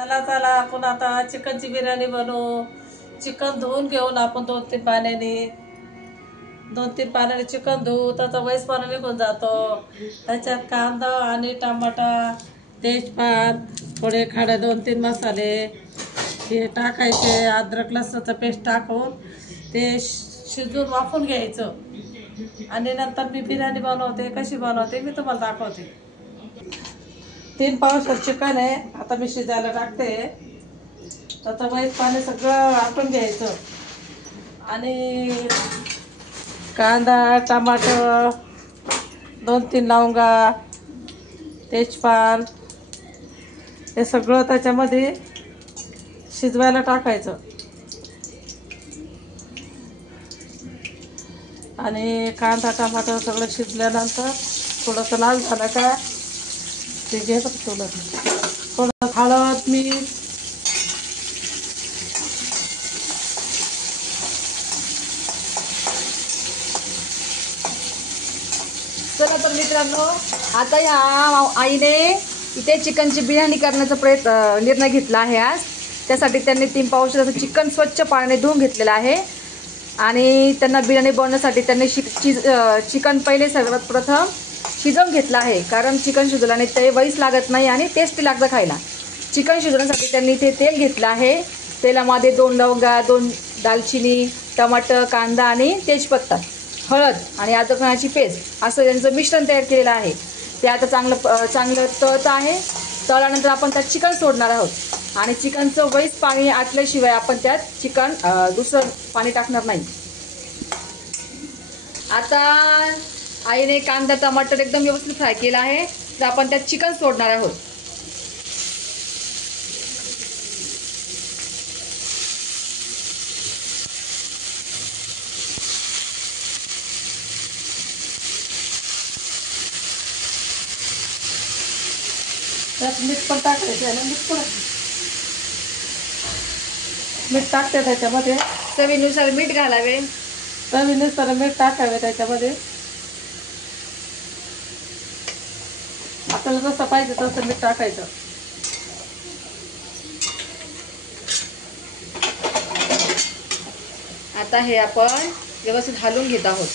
चला चला आपण आता चिकनची बिर्याणी बनवू। चिकन धुवून घेऊन आपण 2-3 पाण्याने चिकन धुवू, त्याचा वैसपणा निघून जातो। त्याच्यात कांदा आणि टमाटा, तेजपात, थोडे खडे 2-3 मसाले हे टाकायचे। अद्रक लसणाचं पेस्ट टाकून ते शिजून वाफून घ्यायचं। आणि नंतर मी बिर्याणी बनवते, कशी बनवते मी तुम्हाला दाखवते। 3 पावशेर चिकन आहे, आता मी शिजायला टाकते। त्याचं वैस पाणी सगळं आटून घ्यायचं आणि कांदा, टमाटर, 2-3 लवंगा, तेजपान हे सगळं त्याच्यामध्ये शिजवायला टाकायचं। आणि कांदा टमाटर सगळं शिजल्यानंतर थोडंसं लाल झालं का ते घ्यायचं, थोडं हळद मीठ चला तर मित्रांनो, आता या आईने इथे चिकनची बिर्याणी करण्याचा निर्णय घेतला आहे आज। त्यासाठी त्यांनी 3 पावशेर असं चिकन स्वच्छ पाण्याने धुवून घेतलेलं आहे आणि त्यांना बिर्याणी बनवण्यासाठी त्यांनी चिकन पहिले सर्वात प्रथम शिजवून घेतलं आहे, कारण चिकन शिजवल्याने ते वैस लागत नाही आणि टेस्टी लागतं खायला। चिकन शिजवण्यासाठी त्यांनी इथे तेल घेतलं आहे। तेलामध्ये 2 लवंगा, 2 दालचिनी, टमाटर, कांदा आणि तेजपत्ता, हळद आणि अद्रक लसणाची पेस्ट असं त्यांचं मिश्रण तयार केलेलं आहे। ते आता चांगलं तळत आहे। तळल्यानंतर आपण त्यात चिकन सोडणार आहोत आणि चिकनचं वैस पाणी आटल्याशिवाय आपण त्यात दुसरं पाणी टाकणार नाही। आता आईने कांदा टमाटर एकदम व्यवस्थित फ्राय केला आहे, तर आपण त्यात चिकन सोडणार आहोत। त्यात मीठ पण टाकायचं आहे ना, मीठ टाकते त्याच्यामध्ये। चवीनुसार मीठ घालावे, चवीनुसार मीठ टाकावे त्याच्यामध्ये। आपल्याला जसं पाहिजे तसं मीठ टाकायचं। आता हे आपण व्यवस्थित हलवून घेत आहोत।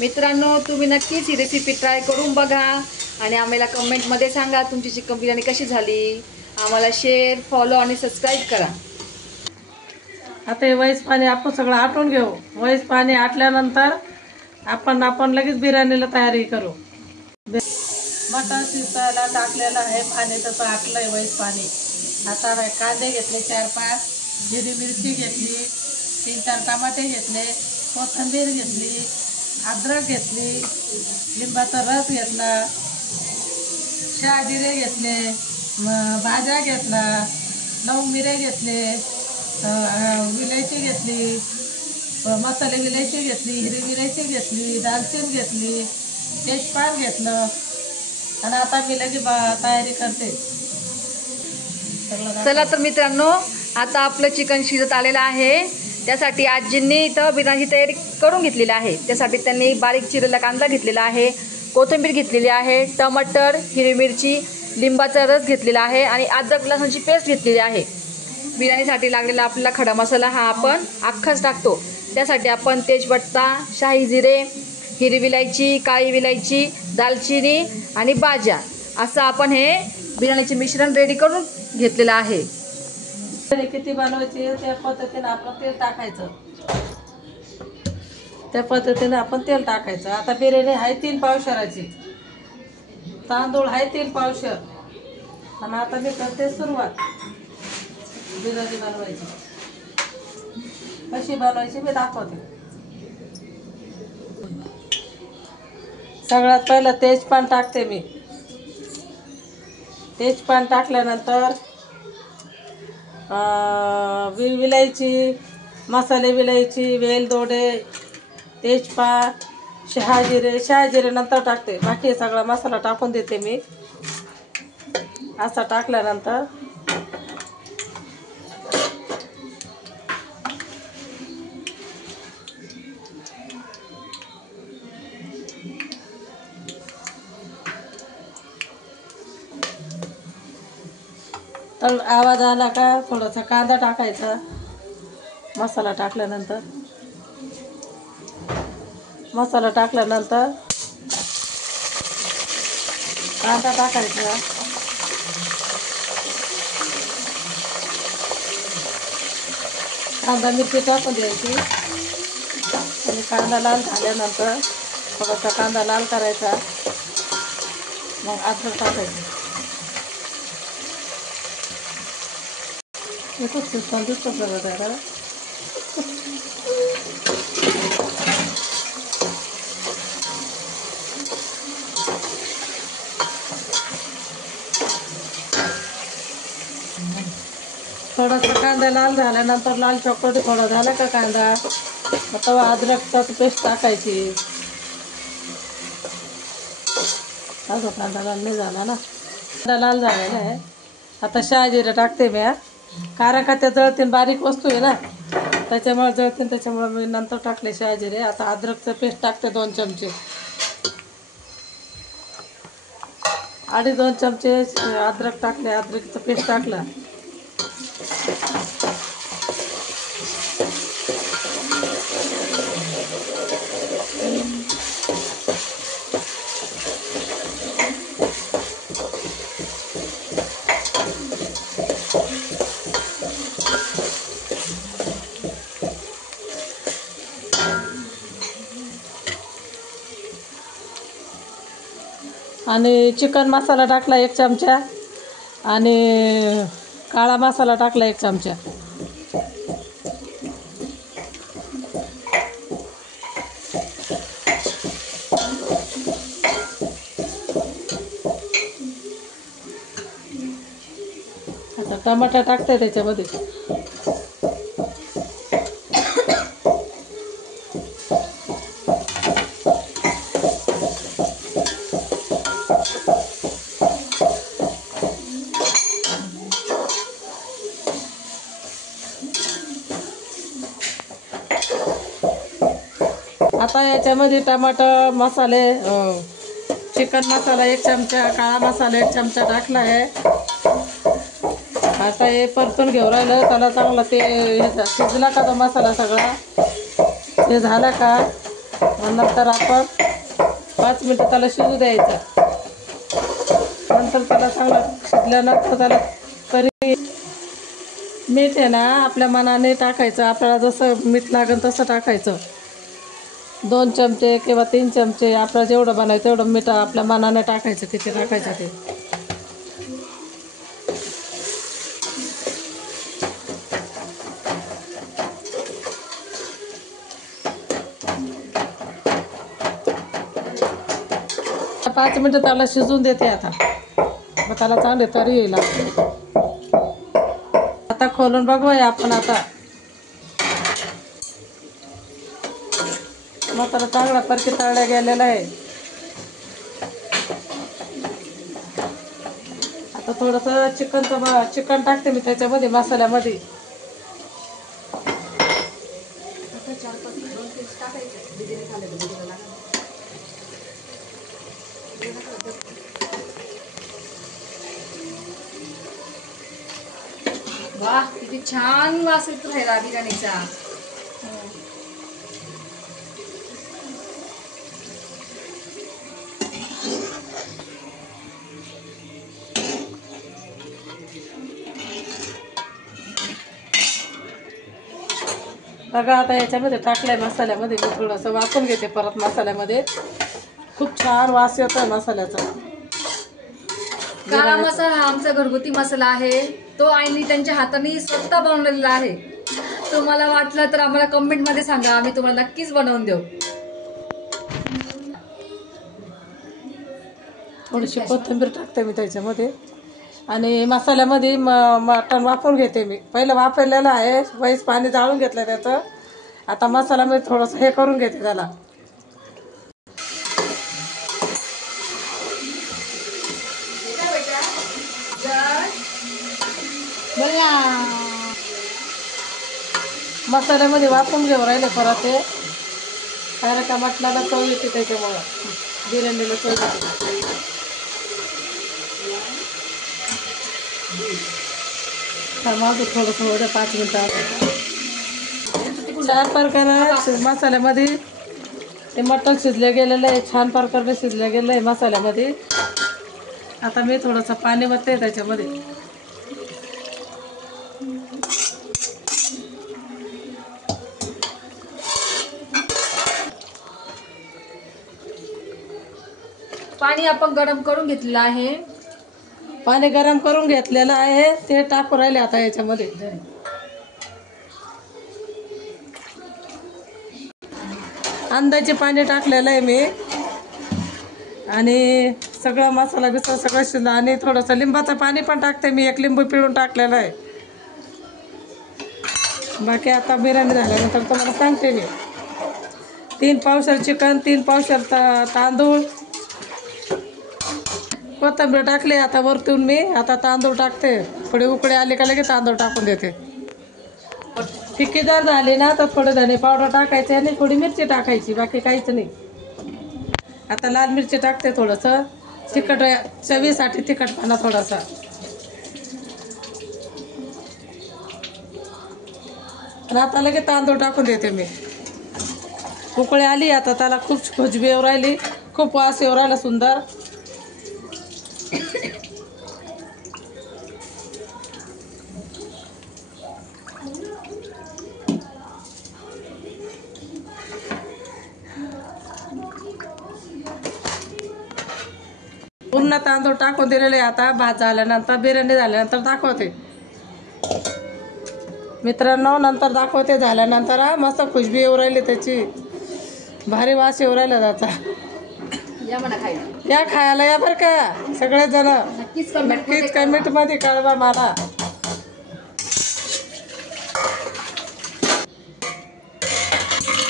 मित्रांनो, तुम्ही नक्कीच ही रेसिपी ट्राय करून बघा आणि आम्हाला कमेंटमध्ये सांगा तुमची चिकन बिर्याणी कशी झाली। आम्हाला शेअर, फॉलो आणि सबस्क्राईब करा। आता हे वैस पाणी आपण सगळं आटून घेऊ। वैस पाणी आटल्यानंतर आपण लगेच बिर्याणीला तयारी करू। मटण शिजायला टाकलेलं आहे, पाणी तसं आटलंय वैस पाणी। आता कांदे घेतले 4-5, हिरवी मिरची घेतली, 3-4 टमाटे घेतले, कोथिंबीर घेतली, अद्रक घेतली, लिंबाचा रस घेतला, शहाजिरे घेतले, भाज्या घेतला, लवंग मिरे घेतले, विलायची घेतली, मसाले विलायची घेतली, हिरवी विलायची घेतली, दालचिनी घेतली, तेजपान घेतलं आणि आता मी लगेच तयारी करते। चला तर मित्रांनो, आता आपलं चिकन शिजत आलेलं आहे। त्यासाठी आजींनी इथं बिर्याणीची तयारी करून घेतलेली आहे। त्यासाठी त्यांनी बारीक चिरलेला कांदा घेतलेला आहे, कोथिंबीर घेतलेली आहे, टमाटर, हिरवी मिरची, लिंबाचा रस घेतलेला आहे आणि अद्रक लसणाची पेस्ट घेतलेली आहे। बिर्याणीसाठी लागलेला आपला खडा मसाला हा आपण अख्खाच टाकतो। त्यासाठी आपण तेजपत्ता, शाही जिरे, हिरवी विलायची, काळी विलायची, दालचिनी आणि भाज्या असं आपण हे बिर्याणीचे मिश्रण रेडी करून घेतलेलं आहे। किती बनवायची त्या पद्धतीने आपण तेल टाकायचं। त्या पद्धतीने आपण तेल टाकायचं। आता बिर्याणी आहे 3 पावशेराची, तांदूळ आहे 3 पावशेर आणि आता मी करते सुरुवात बिर्याणी बनवायची। कशी बनवायची मी दाखवते। सगळ्यात पहिलं तेजपान टाकते मी। तेजपान टाकल्यानंतर विलायची, मसाले विलायची, वेलदोडे, तेजपात, शहाजिरे नंतर टाकते। बाकी सगळा मसाला टाकून देते मी। असा टाकल्यानंतर तर आवाज आला का थोडासा कांदा टाकायचा. मसाला टाकल्यानंतर कांदा टाकायचा. कांदा मिरची टाकून द्यायची आणि कांदा लाल झाल्यानंतर थोडासा कांदा लाल करायचा. मग अद्रक टाकायचं. एकच दिसतं दिसतं बघत आहे का. थोडासा कांदा लाल झाल्यानंतर लाल चॉकलेट थोडा झाला का कांदा, मग तेव्हा अद्रकचा पेस्ट टाकायची. अजून कांदा लाल नाही झाला ना. कांदा लाल झालेला आहे. आता शहाजिरं टाकते मी. कारण का त्या जळतीन बारीक वस्तू आहे ना, त्याच्यामुळे जळतीन, त्याच्यामुळे मी नंतर टाकले शहाजिरे. आता अद्रकचं पेस्ट टाकते 2 चमचे. 2.5 चमचे अद्रक टाकले. अद्रकचं पेस्ट टाकलं. आणि चिकन मसाला टाकला 1 चमचा आणि काळा मसाला टाकला 1 चमचा. आता टमाटा टाकते त्याच्यामध्ये. आता याच्यामध्ये टमाटर मसाले, चिकन मसाला 1 चमचा, काळा मसाला 1 चमचा टाकला आहे. आता हे परतून घेऊन राहिलं त्याला चांगलं. ते शिजला का तो मसाला सगळा, ते झाला का नंतर आपण 5 मिनटं त्याला शिजू द्यायचं. नंतर त्याला चांगलं शिजल्यानंतर त्याला तरी मीठ आहे ना आपल्या मनाने टाकायचं. आपल्याला जसं मीठ लागेल तसं टाकायचं. 2 चमचे किंवा 3 चमचे, आपल्याला जेवढं बनायचं तेवढं मीठ आपल्या मनाने टाकायचं. किती टाकायचं ते. आता 5 मिनटं त्याला शिजून देते. आता मग त्याला चांगले तरी येईल. आता खोलून बघूया आपण. आता मसाला चांगला परकी तळल्या गेलेला आहे. आता थोडंसं चिकन टाकते मी त्याच्यामध्ये मसाल्यामध्ये. वाह, किती छान वास येतो राहिला बिर्याणीचा. बघा आता याच्यामध्ये टाकलंय मसाल्यामध्ये. मी थोडंसं वाफून घेते परत मसाल्यामध्ये. खूप छान वास येतोय मसाल्याचा. काळा मसाला हा आमचा घरगुती मसाला आहे. तो आईने त्यांच्या हाताने स्वतः बनवलेला आहे. तुम्हाला वाटलं तर आम्हाला कमेंट मध्ये सांगा, आम्ही तुम्हाला नक्कीच बनवून देऊ. थोडीशी कोथिंबीर टाकते मी त्याच्यामध्ये. आणि मसाल्यामध्ये मटण वाफवून घेते मी. पहिलं वाफवलेलं आहे, वैस पाणी जाळून घेतलं त्याचं. आता मसाल्यामध्ये थोडंसं हे करून घेते त्याला. मसाल्यामध्ये वाफवून घेऊन राहिले परत ते. कारण का मटणाला चव येते त्याच्यामुळं, बिर्याणीला चव येते. माझं थोडंसं होऊ द्या 5 मिनिटं. छान प्रकारे मसाल्यामध्ये ते मटण शिजलं गेलेलं आहे, छान प्रकारे शिजलं गेलं आहे मसाल्यामध्ये. आता मी थोडंसं पाणी वतते त्याच्यामध्ये. पाणी आपण गरम करून घेतलेलं आहे. पाणी गरम करून घेतलेलं आहे ते टाकून राहिले आता याच्यामध्ये. अंदाजे पाणी टाकलेलं आहे मी आणि सगळं मसाला बिसा सगळं शिजलं आणि थोडंसं लिंबाचं पाणी पण टाकते मी. 1 लिंबू पिळून टाकलेलं आहे. बाकी आता बिर्याणी झाल्यानंतर तुम्हाला सांगते मी. 3 पावशेर चिकन, 3 पावशेर तांदूळ, कोथिंबीर टाकली आता वरतून मी. आता तांदूळ टाकते. थोडी उकळी आली का लगेच तांदूळ टाकून देते. फिक्की जर झाली ना तर थोडं धने पावडर टाकायचे आणि थोडी मिरची टाकायची, बाकी काहीच नाही. आता लाल मिरची टाकते थोडंसं तिखट, चवीसाठी तिखटपणा थोडासा. आणि आता लगेच तांदूळ टाकून देते मी. उकळी आली आता त्याला खूप खुशबू येऊ राहिली, खूप वास येऊ राहिला सुंदर. पूर्ण तांदूळ टाकून दिलेले. आता भात झाल्यानंतर, बिर्याणी झाल्यानंतर दाखवते मित्रांनो. नंतर दाखवते झाल्यानंतर. मस्त खुशबू येऊ राहिली त्याची, भारी वास येऊ राहिला त्याचा. या म्हणा खायला, या खायला या बरं का सगळेजण. नक्कीच कमेंटमध्ये कळवा मला.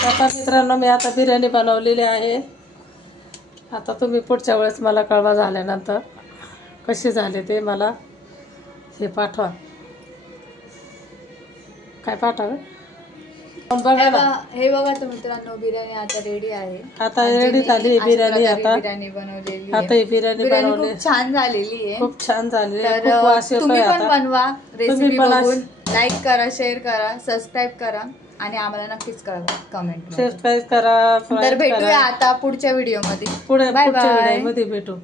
आता मित्रांनो मी आता बिर्याणी बनवलेली आहे. आता तुम्ही पुढच्या वेळेस मला कळवा झाल्यानंतर कशी झाले ते मला हे पाठवा. काय पाठवा बघा ना. हे बघा तर मित्रांनो, बिर्याणी आता रेडी आहे. आता रेडी झाली बिर्याणी. आता बिर्याणी बनवलेली आता ही बिर्याणी बनवली, खूप छान झालेली आहे. खूप छान झाली. तर खूप वास येतोय. तुम्ही पण आता बनवा, रेसिपी पण बघून लाईक करा, शेअर करा, सबस्क्राईब करा आणि आम्हाला नक्कीच कळवा कमेंट. सबस्क्राईब करा. तर भेटूया आता पुढच्या व्हिडिओ मध्ये. पुढच्या बाय बाय. व्हिडिओमध्ये भेटू.